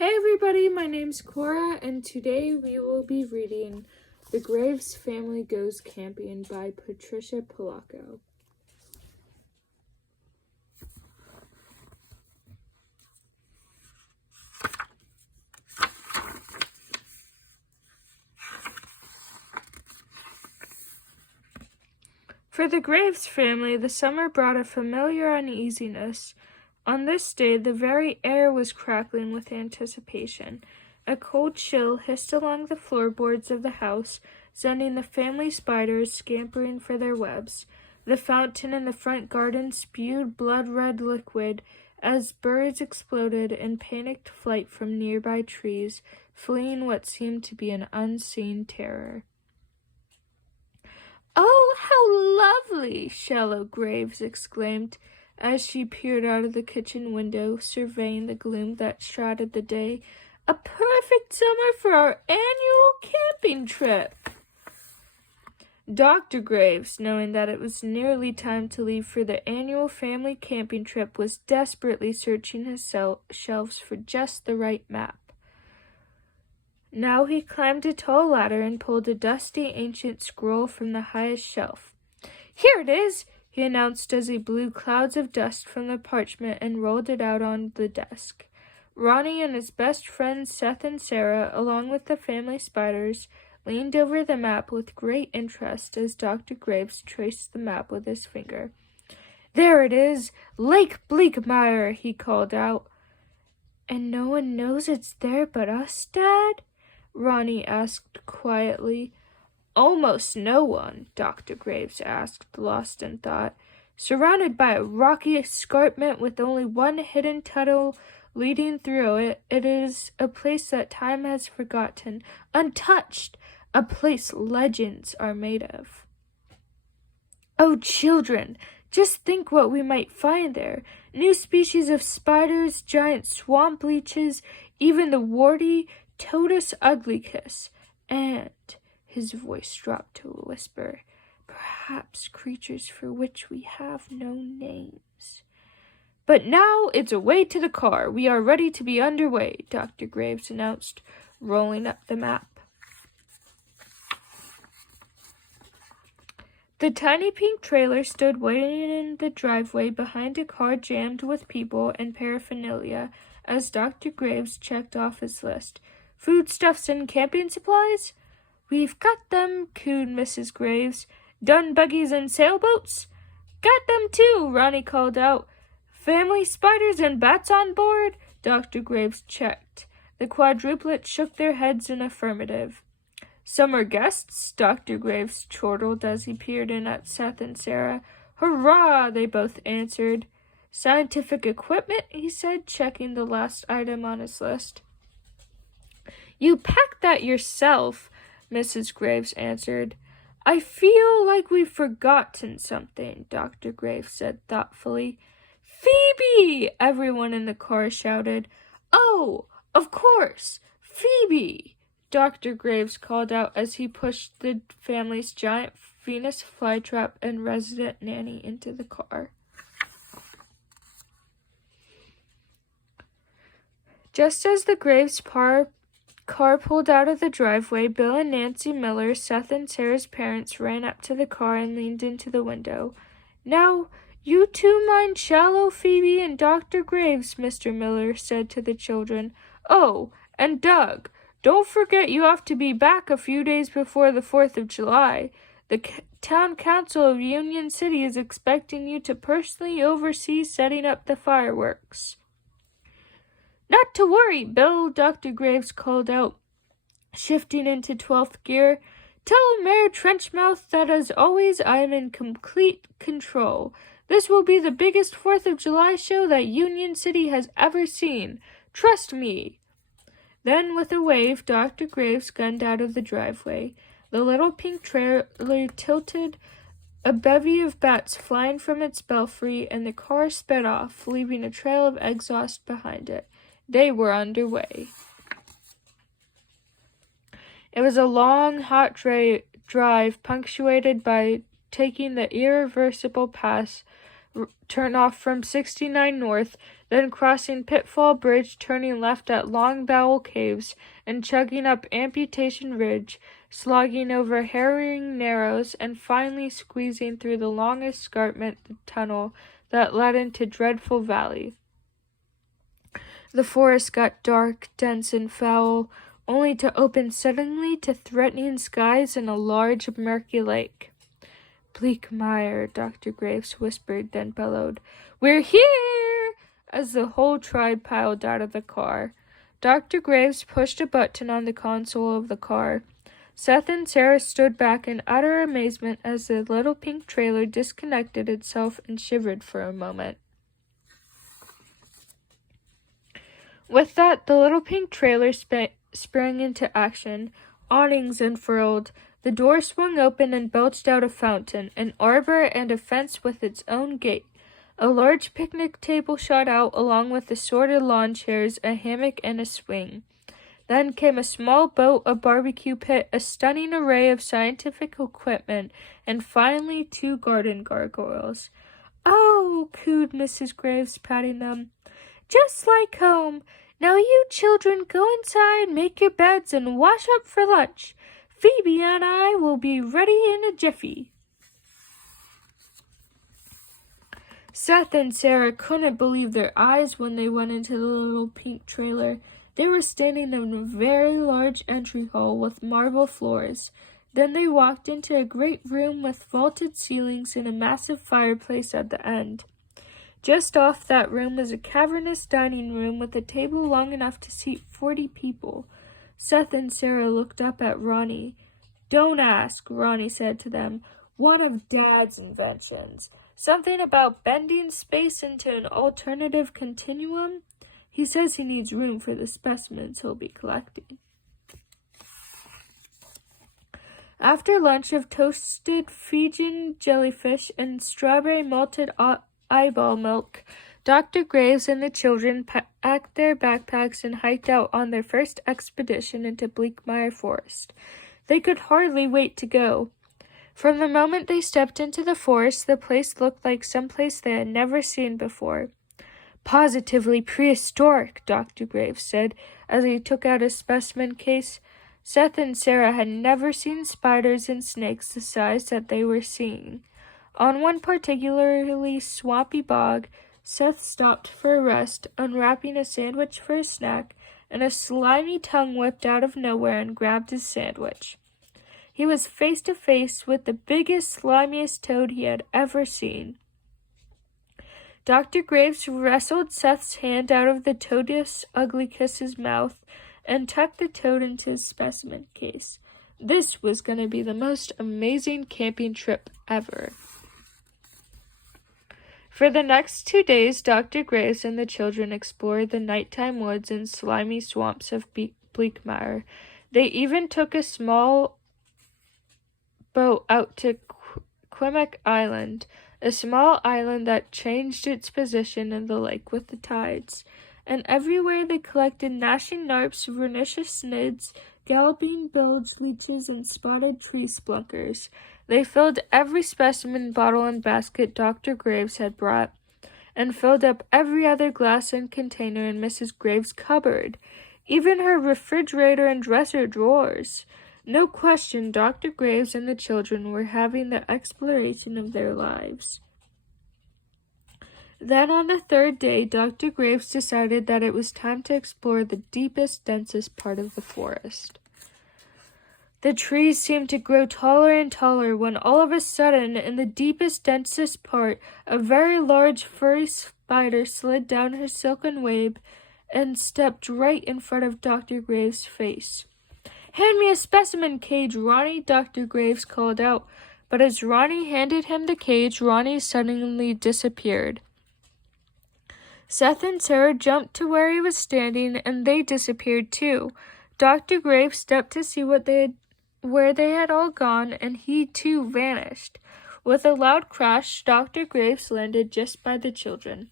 Hey everybody, my name's Cora, and today we will be reading The Graves Family Goes Camping by Patricia Polacco. For the Graves family, the summer brought a familiar uneasiness. On this day, the very air was crackling with anticipation. A cold chill hissed along the floorboards of the house, sending the family spiders scampering for their webs. The fountain in the front garden spewed blood-red liquid as birds exploded in panicked flight from nearby trees, fleeing what seemed to be an unseen terror. "Oh, how lovely!" Shallow Graves exclaimed, as she peered out of the kitchen window, surveying the gloom that shrouded the day. "A perfect summer for our annual camping trip." Dr. Graves, knowing that it was nearly time to leave for the annual family camping trip, was desperately searching his shelves for just the right map. Now he climbed a tall ladder and pulled a dusty ancient scroll from the highest shelf. "Here it is," he announced as he blew clouds of dust from the parchment and rolled it out on the desk. Ronnie and his best friends Seth and Sarah, along with the family spiders, leaned over the map with great interest as Dr. Graves traced the map with his finger. "There it is, Lake Bleakmire," he called out. "And no one knows it's there but us, Dad?" Ronnie asked quietly. "Almost no one," Dr. Graves asked, lost in thought. "Surrounded by a rocky escarpment with only one hidden tunnel leading through it, it is a place that time has forgotten, untouched, a place legends are made of." "Oh, children, just think what we might find there. New species of spiders, giant swamp leeches, even the warty Totus uglykiss, and," his voice dropped to a whisper, "perhaps creatures for which we have no names." "But now it's away to the car. We are ready to be underway," Dr. Graves announced, rolling up the map. The tiny pink trailer stood waiting in the driveway behind a car jammed with people and paraphernalia as Dr. Graves checked off his list. "Foodstuffs and camping supplies?" "We've got them," cooed Mrs. Graves. "Done buggies and sailboats?" "Got them too," Ronnie called out. "Family spiders and bats on board?" Dr. Graves checked. The quadruplets shook their heads in affirmative. "Summer guests?" Dr. Graves chortled as he peered in at Seth and Sarah. "Hurrah!" they both answered. "Scientific equipment?" he said, checking the last item on his list. "You packed that yourself," Mrs. Graves answered. "I feel like we've forgotten something," Dr. Graves said thoughtfully. "Phoebe!" everyone in the car shouted. "Oh, of course, Phoebe!" Dr. Graves called out as he pushed the family's giant Venus flytrap and resident nanny into the car. Just as the Graves car pulled out of the driveway, Bill and Nancy Miller, Seth and Sarah's parents, ran up to the car and leaned into the window. "Now, you two mind Shallow, Phoebe, and Dr. Graves," Mr. Miller said to the children. "Oh, and Doug, don't forget you have to be back a few days before the 4th of July. The town council of Union City is expecting you to personally oversee setting up the fireworks." "Not to worry, Bill," Dr. Graves called out, shifting into 12th gear. "Tell Mayor Trenchmouth that as always I am in complete control. This will be the biggest 4th of July show that Union City has ever seen. Trust me." Then, with a wave, Dr. Graves gunned out of the driveway. The little pink trailer tilted, a bevy of bats flying from its belfry, and the car sped off, leaving a trail of exhaust behind it. They were underway. It was a long, hot drive punctuated by taking the irreversible pass turn off from 69 North, then crossing Pitfall Bridge, turning left at Long Bowel Caves, and chugging up Amputation Ridge, slogging over Herring Narrows, and finally squeezing through the long escarpment tunnel that led into Dreadful Valley. The forest got dark, dense, and foul, only to open suddenly to threatening skies and a large, murky lake. "Bleak Mire," Dr. Graves whispered, then bellowed, "We're here!" as the whole tribe piled out of the car. Dr. Graves pushed a button on the console of the car. Seth and Sarah stood back in utter amazement as the little pink trailer disconnected itself and shivered for a moment. With that, the little pink trailer sprang into action. Awnings unfurled. The door swung open and belched out a fountain, an arbor, and a fence with its own gate. A large picnic table shot out, along with assorted lawn chairs, a hammock, and a swing. Then came a small boat, a barbecue pit, a stunning array of scientific equipment, and finally 2 garden gargoyles. "Oh," cooed Mrs. Graves, patting them. "Just like home. Now you children go inside, make your beds, and wash up for lunch. Phoebe and I will be ready in a jiffy." Seth and Sarah couldn't believe their eyes when they went into the little pink trailer. They were standing in a very large entry hall with marble floors. Then they walked into a great room with vaulted ceilings and a massive fireplace at the end. Just off that room was a cavernous dining room with a table long enough to seat 40 people. Seth and Sarah looked up at Ronnie. "Don't ask," Ronnie said to them. "One of Dad's inventions. Something about bending space into an alternative continuum. He says he needs room for the specimens he'll be collecting." After lunch of toasted Fijian jellyfish and strawberry malted eyeball milk, Dr. Graves and the children packed their backpacks and hiked out on their first expedition into Bleak Mire Forest. They could hardly wait to go. From the moment they stepped into the forest, the place looked like some place they had never seen before. "Positively prehistoric," Dr. Graves said as he took out a specimen case. Seth and Sarah had never seen spiders and snakes the size that they were seeing. On one particularly swampy bog, Seth stopped for a rest, unwrapping a sandwich for a snack, and a slimy tongue whipped out of nowhere and grabbed his sandwich. He was face to face with the biggest, slimiest toad he had ever seen. Dr. Graves wrestled Seth's hand out of the toadous Uglycus's mouth and tucked the toad into his specimen case. This was going to be the most amazing camping trip ever. For the next 2 days, Dr. Graves and the children explored the nighttime woods and slimy swamps of Bleak Mire. They even took a small boat out to Quebec Island, a small island that changed its position in the lake with the tides. And everywhere they collected gnashing narps, pernicious snids, galloping bilge leeches, and spotted tree splunkers. They filled every specimen bottle and basket Dr. Graves had brought, and filled up every other glass and container in Mrs. Graves' cupboard, even her refrigerator and dresser drawers. No question, Dr. Graves and the children were having the exploration of their lives. Then on the 3rd day, Dr. Graves decided that it was time to explore the deepest, densest part of the forest. The trees seemed to grow taller and taller when all of a sudden, in the deepest, densest part, a very large furry spider slid down her silken web and stepped right in front of Dr. Graves' face. "Hand me a specimen cage, Ronnie," Dr. Graves called out, but as Ronnie handed him the cage, Ronnie suddenly disappeared. Seth and Sarah jumped to where he was standing, and they disappeared too. Dr. Graves stepped to see where they had all gone, and he too vanished. With a loud crash, Dr. Graves landed just by the children.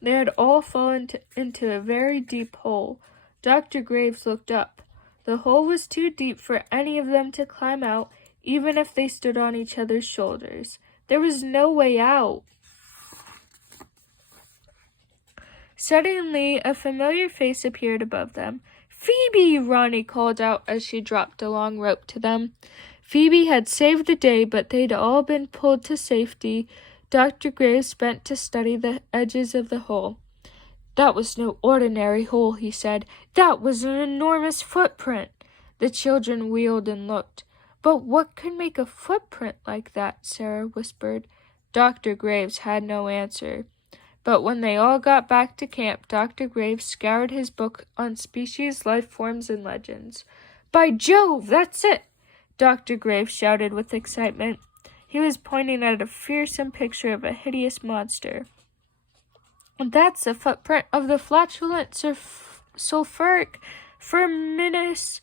They had all fallen into a very deep hole. Dr. Graves looked up. The hole was too deep for any of them to climb out, even if they stood on each other's shoulders. There was no way out. Suddenly, a familiar face appeared above them. "Phoebe!" Ronnie called out as she dropped a long rope to them. Phoebe had saved the day, but they'd all been pulled to safety. Dr. Graves bent to study the edges of the hole. "That was no ordinary hole," he said. "That was an enormous footprint." The children wheeled and looked. "But what could make a footprint like that?" Sarah whispered. Dr. Graves had no answer. But when they all got back to camp, Dr. Graves scoured his book on species, life forms, and legends. "By Jove, that's it!" Dr. Graves shouted with excitement. He was pointing at a fearsome picture of a hideous monster. "That's a footprint of the flatulent sulfuric verminous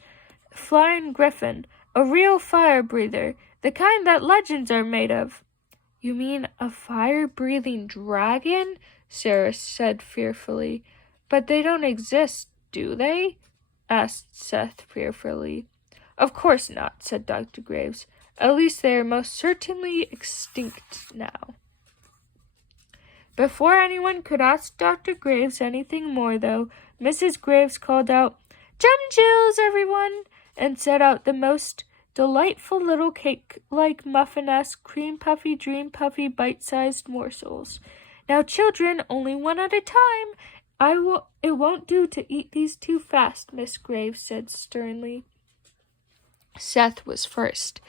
flying griffin, a real fire-breather, the kind that legends are made of." "You mean a fire-breathing dragon?" Sarah said fearfully. "But they don't exist, do they?" asked Seth fearfully. "Of course not," said Dr. Graves. "At least they are most certainly extinct now." Before anyone could ask Dr. Graves anything more, though, Mrs. Graves called out, "Jum Jills, everyone!" and set out the most delightful little cake-like muffin-esque cream puffy, dream puffy, bite-sized morsels. "Now, children, only one at a time. It won't do to eat these too fast," Miss Graves said sternly. Seth was first.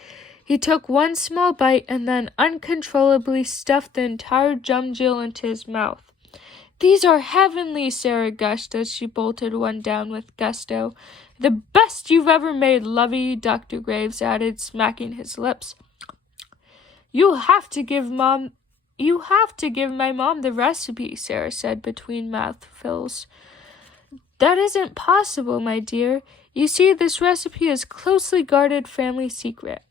He took one small bite and then uncontrollably stuffed the entire Jum Jill into his mouth. "These are heavenly," Sarah gushed as she bolted one down with gusto. "The best you've ever made, lovey," Dr. Graves added, smacking his lips. You have to give my mom the recipe," Sarah said between mouthfuls. "That isn't possible, my dear. You see, this recipe is closely guarded family secret.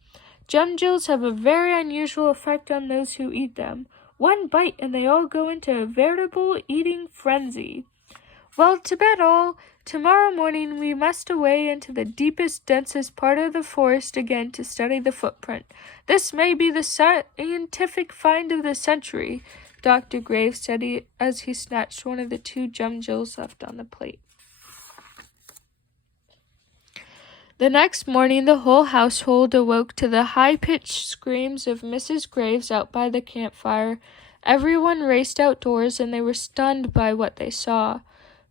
Jum Jills have a very unusual effect on those who eat them. One bite and they all go into a veritable eating frenzy. Well, to bed all. Tomorrow morning we must away into the deepest, densest part of the forest again to study the footprint. This may be the scientific find of the century," Dr. Graves said as he snatched one of the 2 Jum Jills left on the plate. The next morning the whole household awoke to the high-pitched screams of Mrs. Graves out by the campfire. Everyone raced outdoors, and they were stunned by what they saw.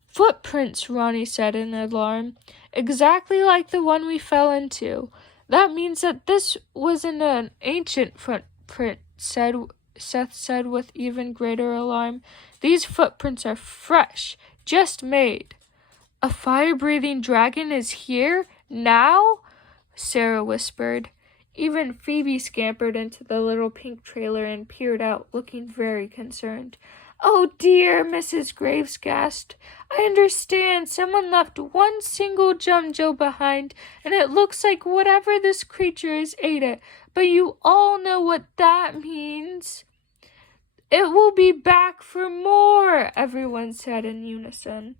"Footprints," Ronnie said in alarm. "Exactly like the one we fell into. That means that this wasn't an ancient footprint," Seth said with even greater alarm. "These footprints are fresh, just made." "A fire-breathing dragon is here? Now?" Sarah whispered. Even Phoebe scampered into the little pink trailer and peered out, looking very concerned. "Oh dear," Mrs. Graves gasped. "I understand. Someone left one single Jum Jill behind, and it looks like whatever this creature is ate it. But you all know what that means." "It will be back for more," everyone said in unison.